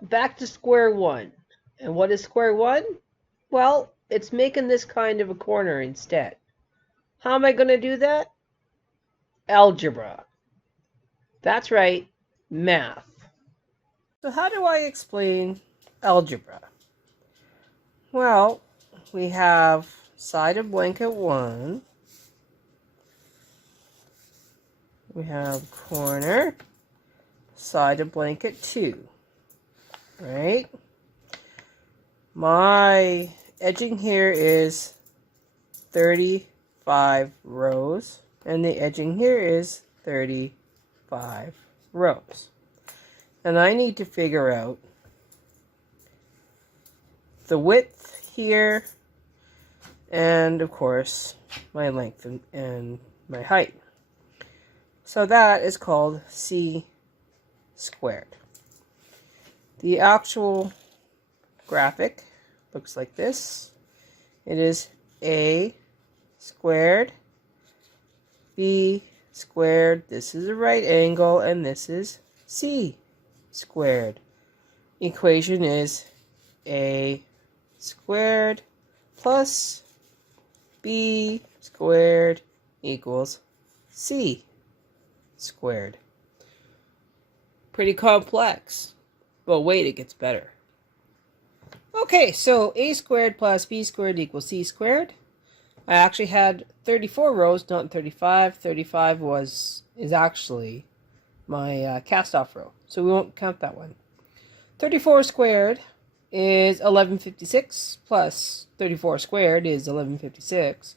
Well, back to square one. And what is square one? Well, it's making this kind of a corner instead. How am I going to do that? Algebra. That's right, math. So how do I explain algebra? Well, we have side of blanket 1. We have corner, side of blanket 2. Right? My edging here is 35 rows, and the edging here is 35 rows. And I need to figure out the width here, and of course my length and my height. So that is called C squared. The actual graphic looks like this. It is A squared, B squared, this is a right angle, and this is C squared. Equation is A squared plus B squared equals C squared. Pretty complex, but wait, it gets better. Okay, so A squared plus B squared equals C squared. I actually had 34 rows, not 35. 35 is actually my cast-off row, so we won't count that one. 34 squared is 1156 plus 34 squared is 1156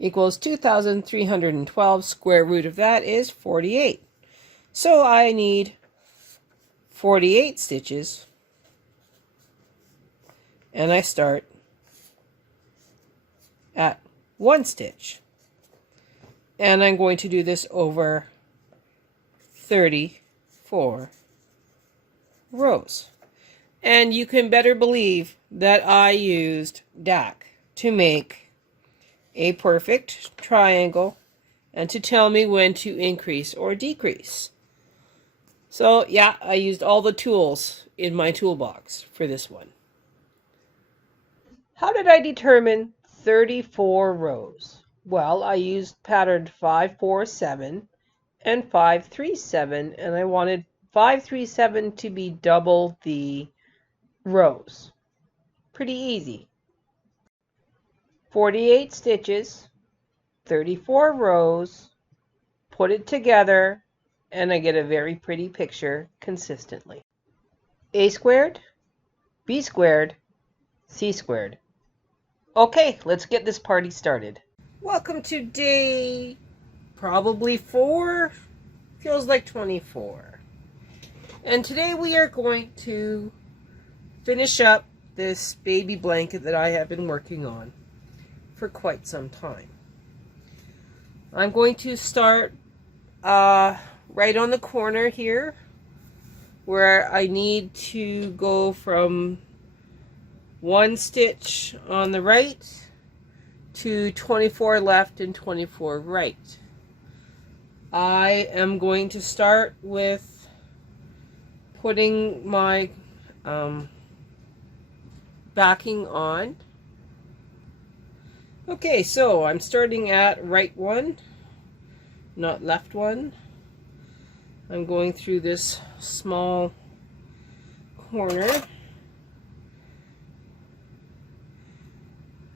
equals 2,312. Square root of that is 48. So I need 48 stitches, and I start at 1 stitch. And I'm going to do this over 34 rows. And you can better believe that I used DAC to make a perfect triangle and to tell me when to increase or decrease. So yeah, I used all the tools in my toolbox for this one. How did I determine 34 rows? Well, I used pattern 547 and 537, and I wanted 537 to be double the rows. Pretty easy. 48 stitches, 34 rows, put it together, and I get a very pretty picture consistently. A squared, B squared, C squared. Okay, let's get this party started. Welcome to day probably 4, feels like 24. And today we are going to finish up this baby blanket that I have been working on for quite some time. I'm going to start right on the corner here where I need to go from 1 stitch on the right to 24 left and 24 right. I am going to start with putting my backing on. Okay, so I'm starting at right 1, not left 1. I'm going through this small corner.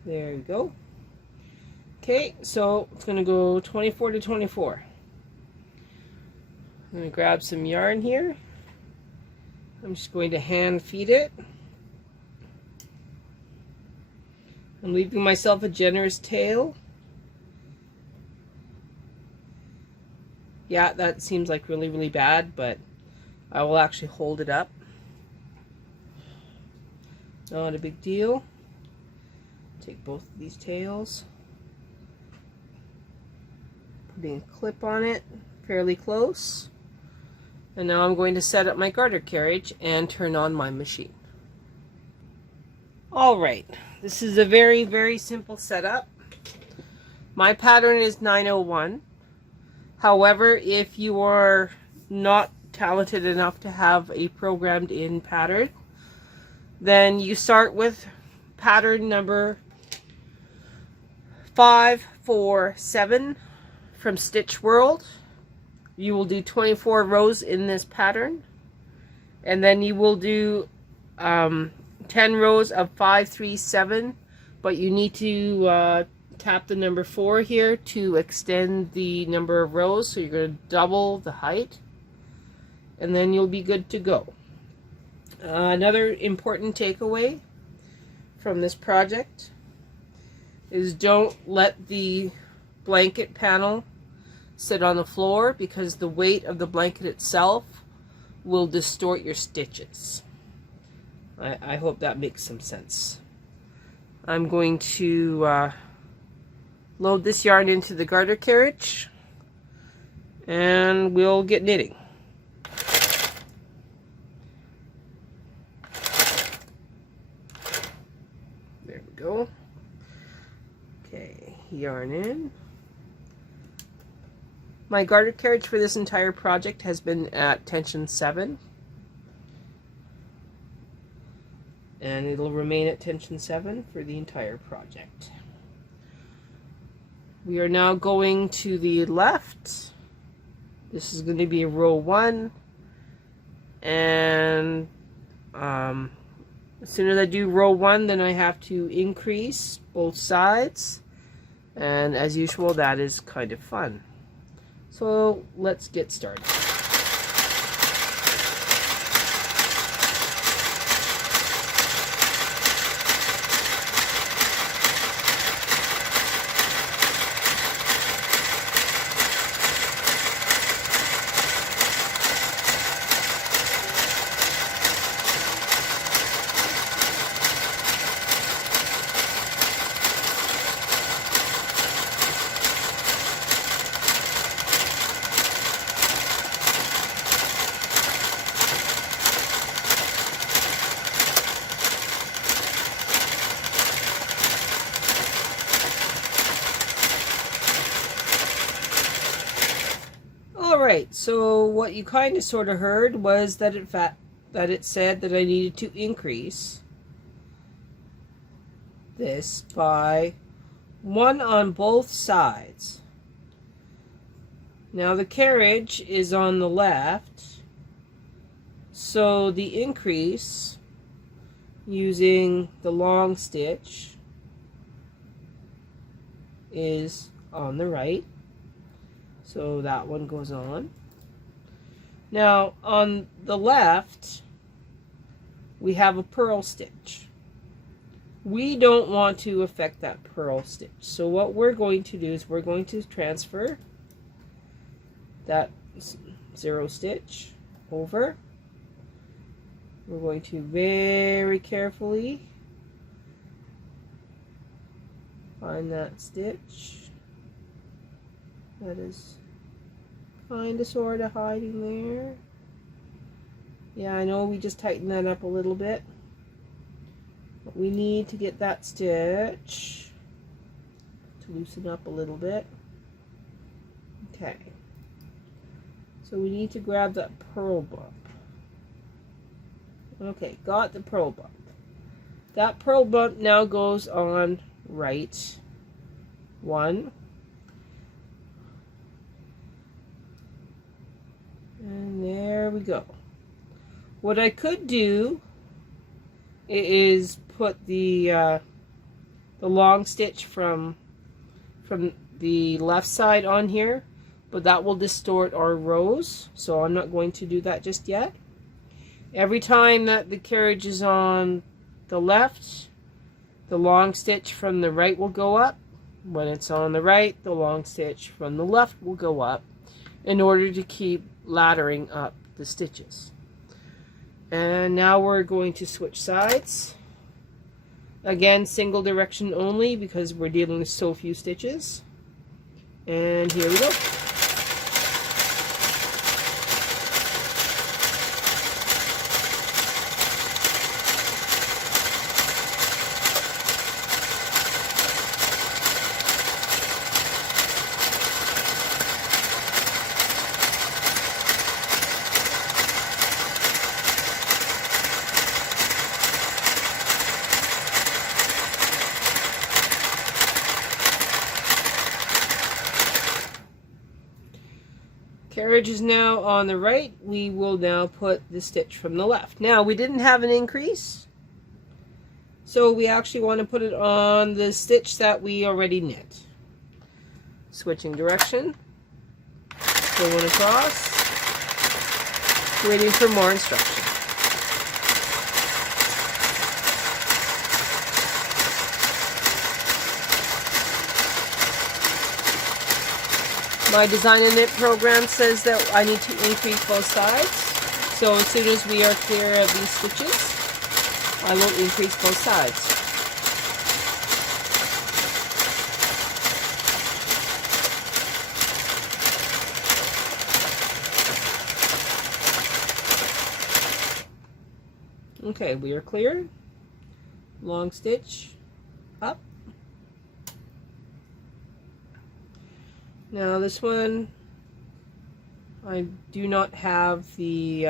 There you go. Okay, so it's going to go 24 to 24. I'm going to grab some yarn here. I'm just going to hand feed it. I'm leaving myself a generous tail. Yeah, that seems like really, really bad, but I will actually hold it up. Not a big deal. Take both of these tails. Putting a clip on it fairly close. And now I'm going to set up my garter carriage and turn on my machine. Alright, this is a very, very simple setup. My pattern is 901. However, if you are not talented enough to have a programmed in pattern, Then you start with pattern number 547 from Stitch World. You will do 24 rows in this pattern, and then you will do 10 rows of 537, but you need to tap the number 4 here to extend the number of rows, so you're going to double the height, and then you'll be good to go. Another important takeaway from this project is don't let the blanket panel sit on the floor, because the weight of the blanket itself will distort your stitches. I hope that makes some sense. I'm going to load this yarn into the garter carriage, and we'll get knitting. There we go. Okay, yarn in. My garter carriage for this entire project has been at tension 7. And it'll remain at tension 7 for the entire project. We are now going to the left. This is going to be a row 1. And as soon as I do row 1, then I have to increase both sides. And as usual, that is kind of fun. So let's get started. Alright, so what you kind of sort of heard was that it said that I needed to increase this by 1 on both sides. Now the carriage is on the left, so the increase using the long stitch is on the right. So that one goes on. Now on the left we have a purl stitch. We don't want to affect that purl stitch. So what we're going to do is we're going to transfer that 0 stitch over. We're going to very carefully find that stitch that is kind of sort of hiding there. Yeah, I know we just tightened that up a little bit, but we need to get that stitch to loosen up a little bit. Okay, so we need to grab that purl bump. Okay, got the purl bump. That purl bump now goes on right 1. And there we go. What I could do is put the long stitch from the left side on here, but that will distort our rows, so I'm not going to do that just yet. Every time that the carriage is on the left, the long stitch from the right will go up. When it's on the right, the long stitch from the left will go up, in order to keep laddering up the stitches. And now we're going to switch sides. Again, single direction only, because we're dealing with so few stitches. And here we go. Carriage is now on the right. We will now put the stitch from the left. Now, we didn't have an increase, so we actually want to put it on the stitch that we already knit. Switching direction, going across, waiting for more instructions. My Design and Knit program says that I need to increase both sides. So as soon as we are clear of these stitches, I will increase both sides. Okay, we are clear. Long stitch up. Now this one, I do not have the,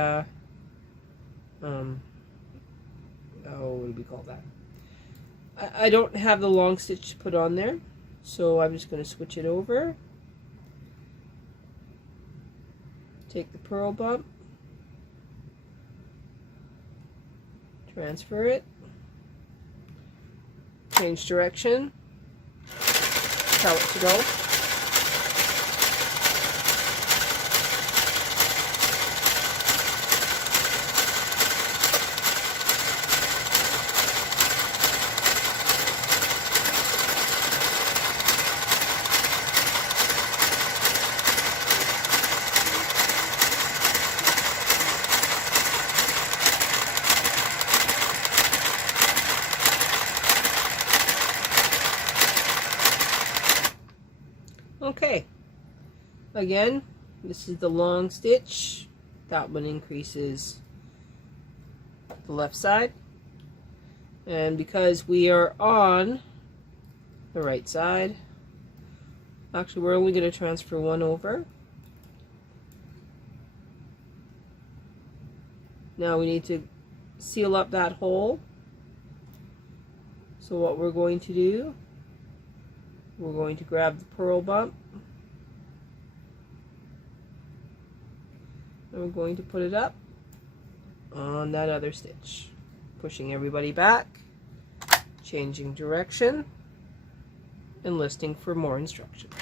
what do we call that? I don't have the long stitch put on there, so I'm just going to switch it over. Take the purl bump, transfer it, change direction, tell it to go. Okay, again, this is the long stitch. That one increases the left side. And because we are on the right side, actually we're only going to transfer one over. Now we need to seal up that hole. So what we're going to do, we're going to grab the purl bump and we're going to put it up on that other stitch, pushing everybody back, changing direction, and listening for more instructions.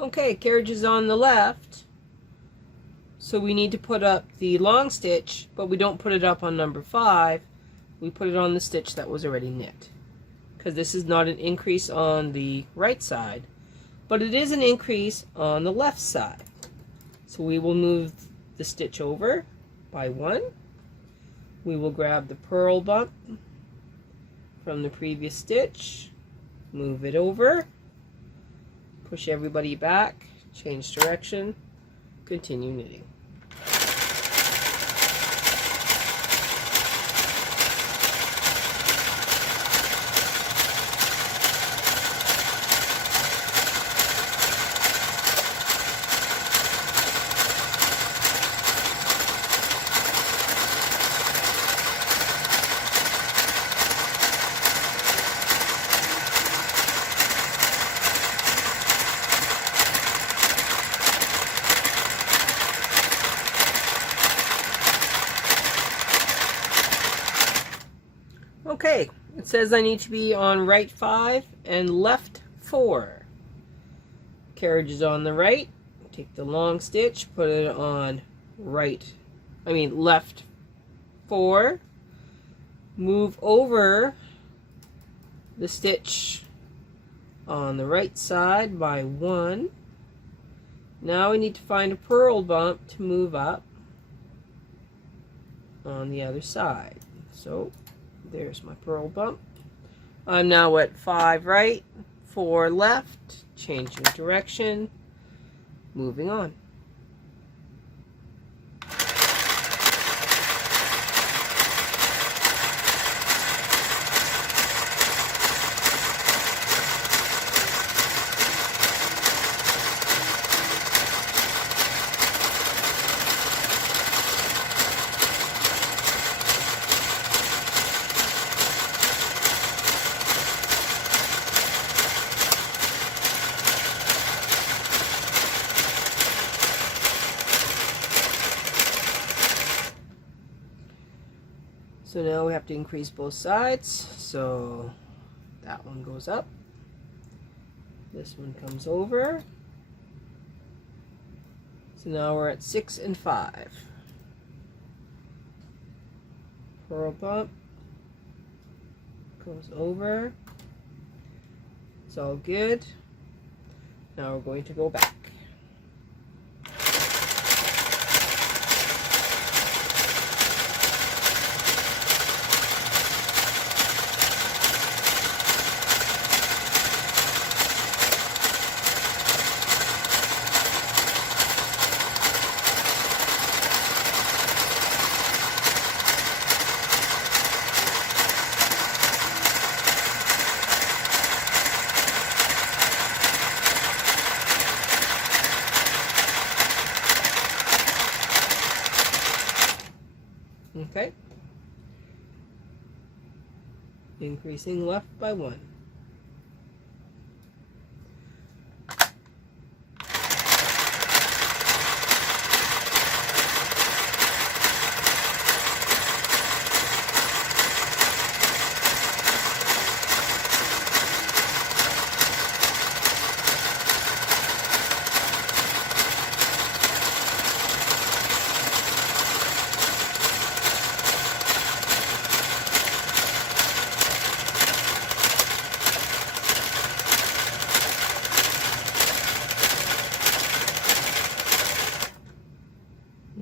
Okay, carriage is on the left, so we need to put up the long stitch, but we don't put it up on number 5. We put it on the stitch that was already knit, because this is not an increase on the right side, but it is an increase on the left side. So we will move the stitch over by 1. We will grab the purl bump from the previous stitch, move it over, push everybody back, change direction, continue knitting. Okay, it says I need to be on right 5 and left 4. Carriage is on the right. Take the long stitch, put it on left 4. Move over the stitch on the right side by 1. Now we need to find a purl bump to move up on the other side. So there's my purl bump. I'm now at 5 right, 4 left, changing direction, moving on. So now we have to increase both sides. So that one goes up. This one comes over. So now we're at 6 and 5. Purl bump. Goes over. It's all good. Now we're going to go back. Okay. Increasing left by 1.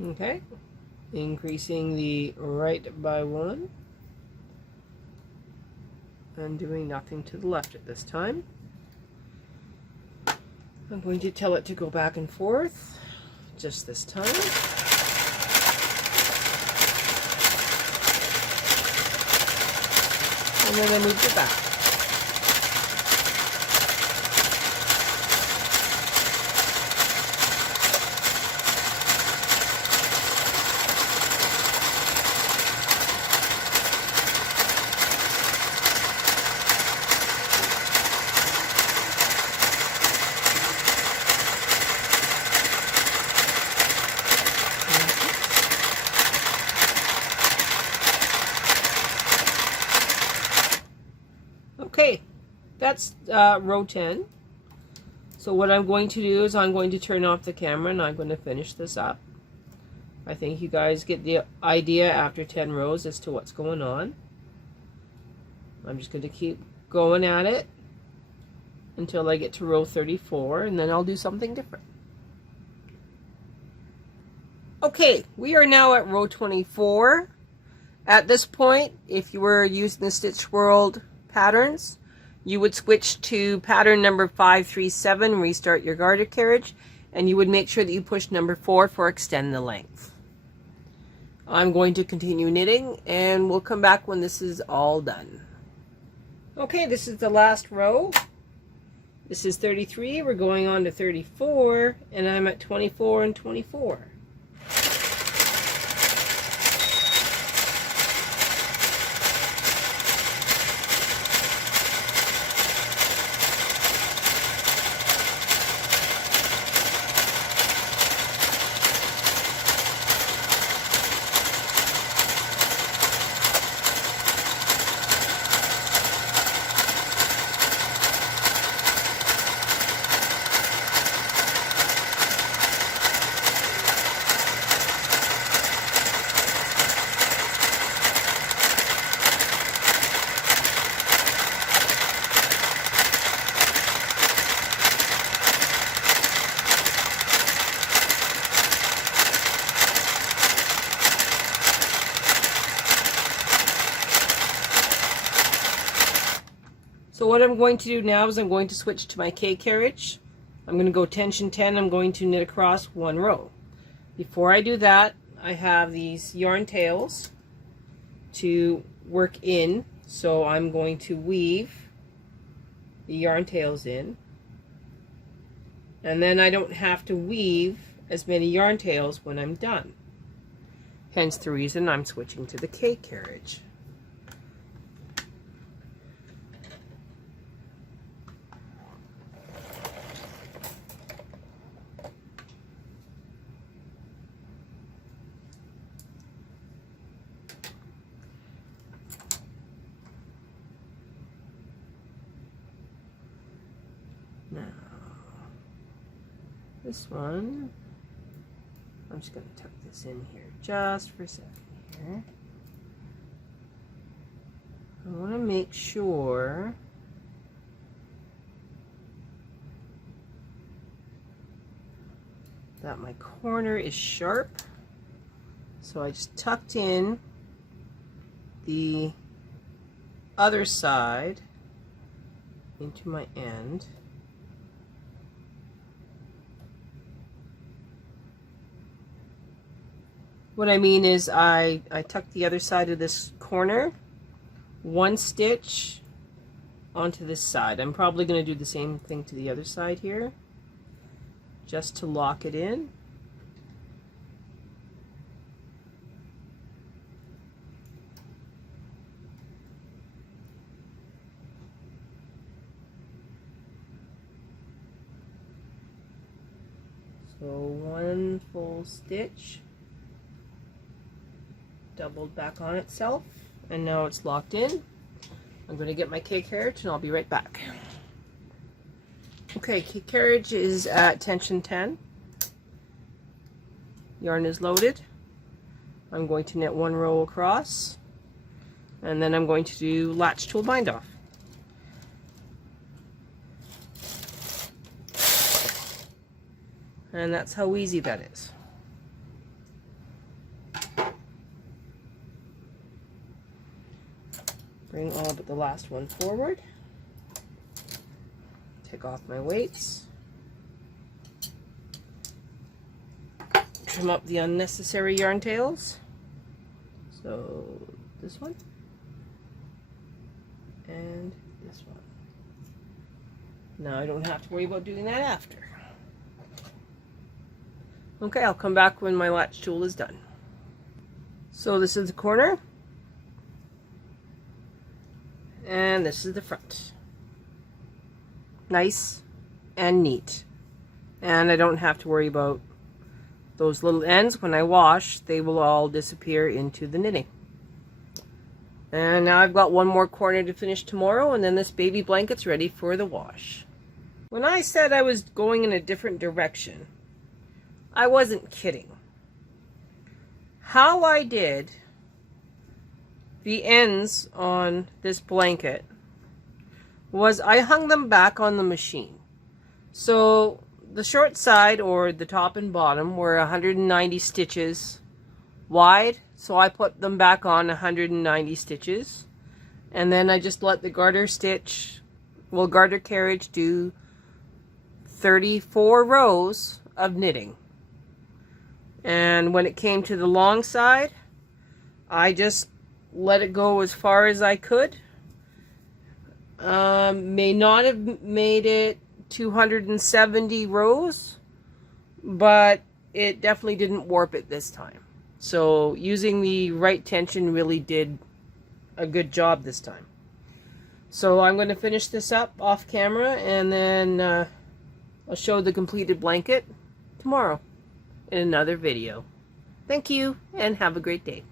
Okay, increasing the right by 1 and doing nothing to the left at this time. I'm going to tell it to go back and forth just this time. And then I moved it back. Okay, that's row 10. So what I'm going to do is I'm going to turn off the camera and I'm going to finish this up. I think you guys get the idea after 10 rows as to what's going on. I'm just going to keep going at it until I get to row 34, and then I'll do something different. Okay, we are now at row 24. At this point, if you were using the Stitch World patterns, you would switch to pattern number 537, restart your garter carriage, and you would make sure that you push number 4 for extend the length. I'm going to continue knitting and we'll come back when this is all done. Okay, this is the last row. This is 33, we're going on to 34, and I'm at 24 and 24. So what I'm going to do now is I'm going to switch to my K carriage. I'm going to go tension 10. I'm going to knit across one row. Before I do that, I have these yarn tails to work in, so I'm going to weave the yarn tails in, and then I don't have to weave as many yarn tails when I'm done. Hence the reason I'm switching to the K carriage. Now, this one, I'm just going to tuck this in here just for a second here. I want to make sure that my corner is sharp. So I just tucked in the other side into my end. What I mean is I tucked the other side of this corner, one stitch onto this side. I'm probably going to do the same thing to the other side here, just to lock it in. So one full stitch, doubled back on itself, and now it's locked in. I'm going to get my K carriage and I'll be right back. Okay, K carriage is at tension 10. Yarn is loaded. I'm going to knit one row across, and then I'm going to do latch tool bind off. And that's how easy that is. Bring all but the last one forward. Take off my weights. Trim up the unnecessary yarn tails. So this one and this one. Now I don't have to worry about doing that after. Okay, I'll come back when my latch tool is done. So this is the corner. And this is the front. Nice and neat. And I don't have to worry about those little ends. When I wash, they will all disappear into the knitting. And now I've got one more corner to finish tomorrow, and then this baby blanket's ready for the wash. When I said I was going in a different direction, I wasn't kidding. How I did the ends on this blanket was I hung them back on the machine. So the short side, or the top and bottom, were 190 stitches wide, so I put them back on 190 stitches, and then I just let the garter carriage do 34 rows of knitting. And when it came to the long side, I just let it go as far as I could. May not have made it 270 rows, but it definitely didn't warp it this time. So using the right tension really did a good job this time. So I'm going to finish this up off camera, and then I'll show the completed blanket tomorrow in another video. Thank you, and have a great day.